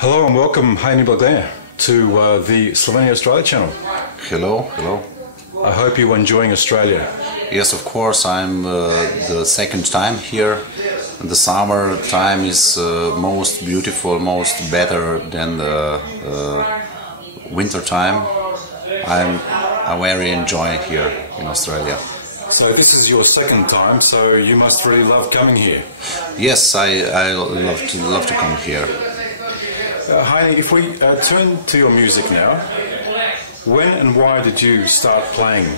Hello and welcome, Hajni Blagne, to the Slovenia Australia channel. Hello, hello. I hope you're enjoying Australia. Yes, of course. I'm the second time here. The summer time is most beautiful, most better than the winter time. I very enjoy here in Australia. So this is your second time, so you must really love coming here. Yes, I love to come here. Hajni, if we turn to your music now, when and why did you start playing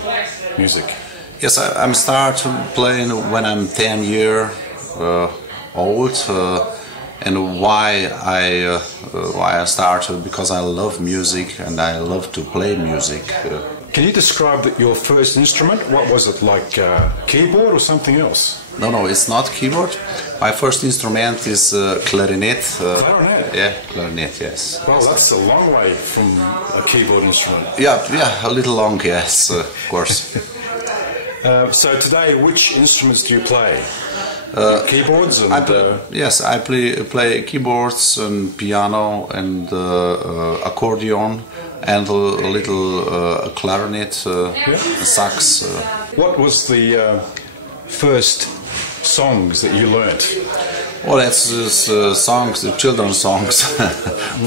music? Yes, I'm start playing when I'm 10 years old, and why I started because I love music and I love to play music. Can you describe your first instrument? What was it, like keyboard or something else? No, it's not keyboard. My first instrument is clarinet. Clarinet? Yeah, clarinet, yes. Well, that's a long way from a keyboard instrument. Yeah, a little long, yes, of course. So today, which instruments do you play? Keyboards and... Yes, I play keyboards and piano and accordion and a little clarinet, sax. What was the first songs that you learnt? Well, that's songs, the children's songs.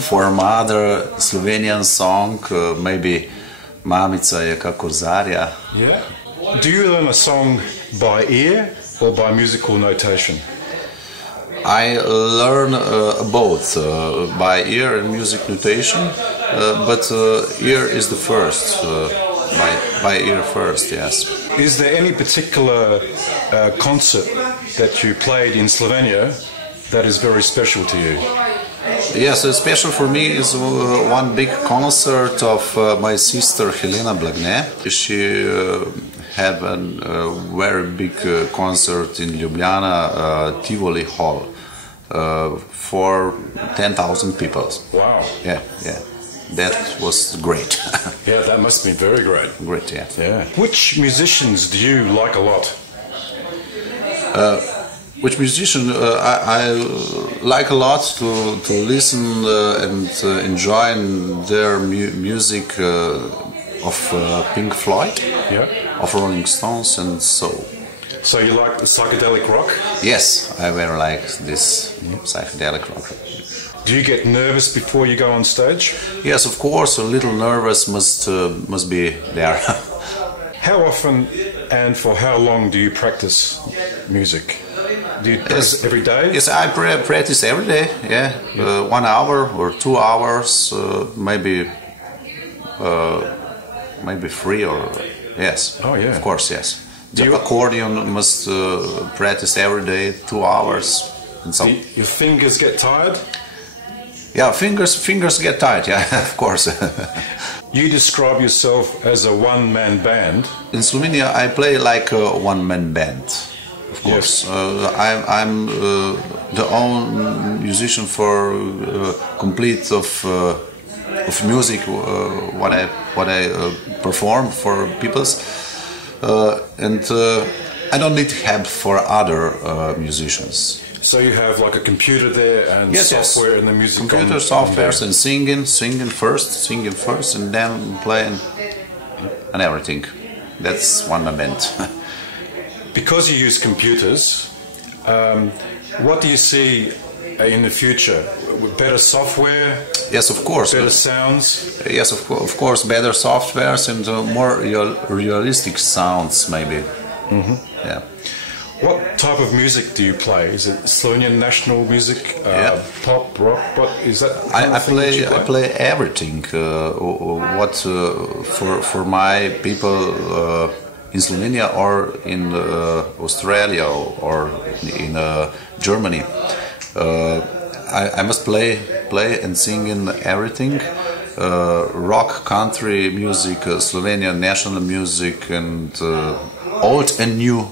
For mother, Slovenian song, maybe Mamica je kako zarja. Yeah. Do you learn a song by ear or by musical notation? I learn both, by ear and music notation, but ear is the first, by ear first, yes. Is there any particular concert that you played in Slovenia that is very special to you? Yes, special for me is one big concert of my sister Hajni Blagne. She had a very big concert in Ljubljana, Tivoli Hall, for 10,000 people. Wow. Yeah. That was great. Yeah, that must have been very great. Great, yeah. Yeah. Which musicians do you like a lot? Which musician I like a lot to listen and enjoy their music of Pink Floyd, of Rolling Stones, and so. So you like the psychedelic rock? Yes, I very like this psychedelic rock. Do you get nervous before you go on stage? Yes, of course. A little nervous must be there. How often and for how long do you practice music? Do you practice every day? Yes, I practice every day. Yeah, 1 hour or 2 hours, maybe 3 or yes. Oh yeah. Of course, yes. The accordion must practice every day, 2 hours, and so. Your fingers get tired? Yeah, fingers get tired. Yeah, of course. You describe yourself as a one-man band. In Slovenia, I play like a one-man band. Of course, yes. I'm the own musician for complete of music. What I perform for peoples, and I don't need help for other musicians. So you have like a computer there and software in the music. Computer, software, and singing first, and then playing and everything. That's one band. Because you use computers, what do you see in the future? With better software? Yes, of course. Better sounds? Yes, of course. Better softwares and more realistic sounds, maybe. Mm-hmm. Yeah. What type of music do you play? Is it Slovenian national music, pop, rock? What is that? I play everything. What for my people in Slovenia or in Australia or in Germany. I must play and sing in everything. Rock, country music, Slovenian national music, and old and new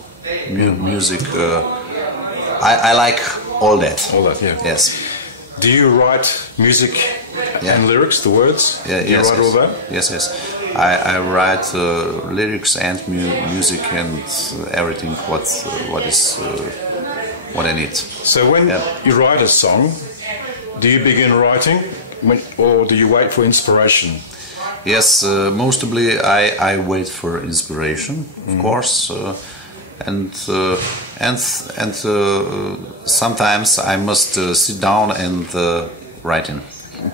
music. I like all that. All that, yeah. Yes. Do you write music and lyrics, the words? Yeah, do you write all that? Yes. I write lyrics and music and everything. What I need. So when you write a song, Do you begin writing, or do you wait for inspiration? Yes, mostly I wait for inspiration, of course, and sometimes I must sit down and write in.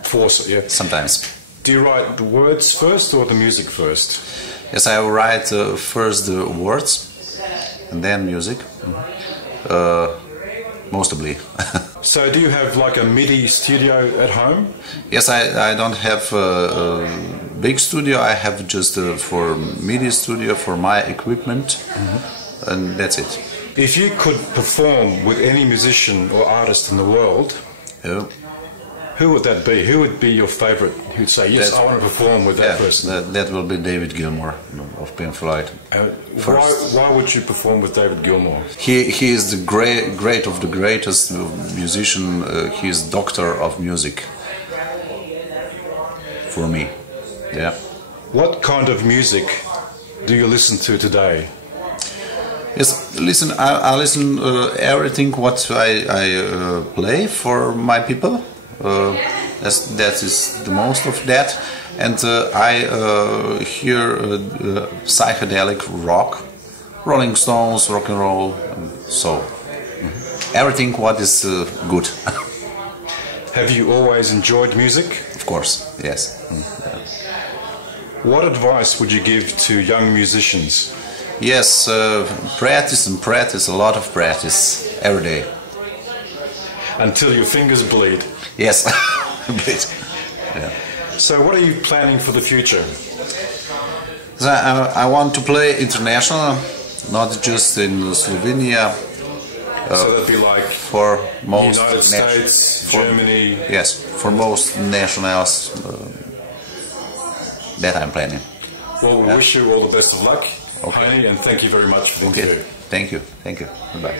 Force it, yeah. Sometimes. Do you write the words first or the music first? Yes, I write first the words and then music. Mostly. So do you have like a MIDI studio at home? Yes, I don't have a big studio. I have just for MIDI studio for my equipment, and that's it. If you could perform with any musician or artist in the world, who would that be? Who would be your favorite? Who'd say, yes, I want to perform with that person? That will be David Gilmour of Pink Floyd. Why would you perform with David Gilmour? He is the great of the greatest musician. He is doctor of music. For me, yeah. What kind of music do you listen to today? Yes, listen. I listen everything what I play for my people. That is the most of that, and I hear psychedelic rock, Rolling Stones, rock and roll, and so everything what is good. Have you always enjoyed music? Of course, yes. What advice would you give to young musicians? Yes, practice and practice, a lot of practice every day. Until your fingers bleed. Yes. Yeah. So what are you planning for the future? So I want to play international, not just in Slovenia. So that'd be like for most United States, Germany. Yes, for most nationals that I'm planning. Well, we wish you all the best of luck, Hajni, and thank you very much for the interview. Thank you. Goodbye.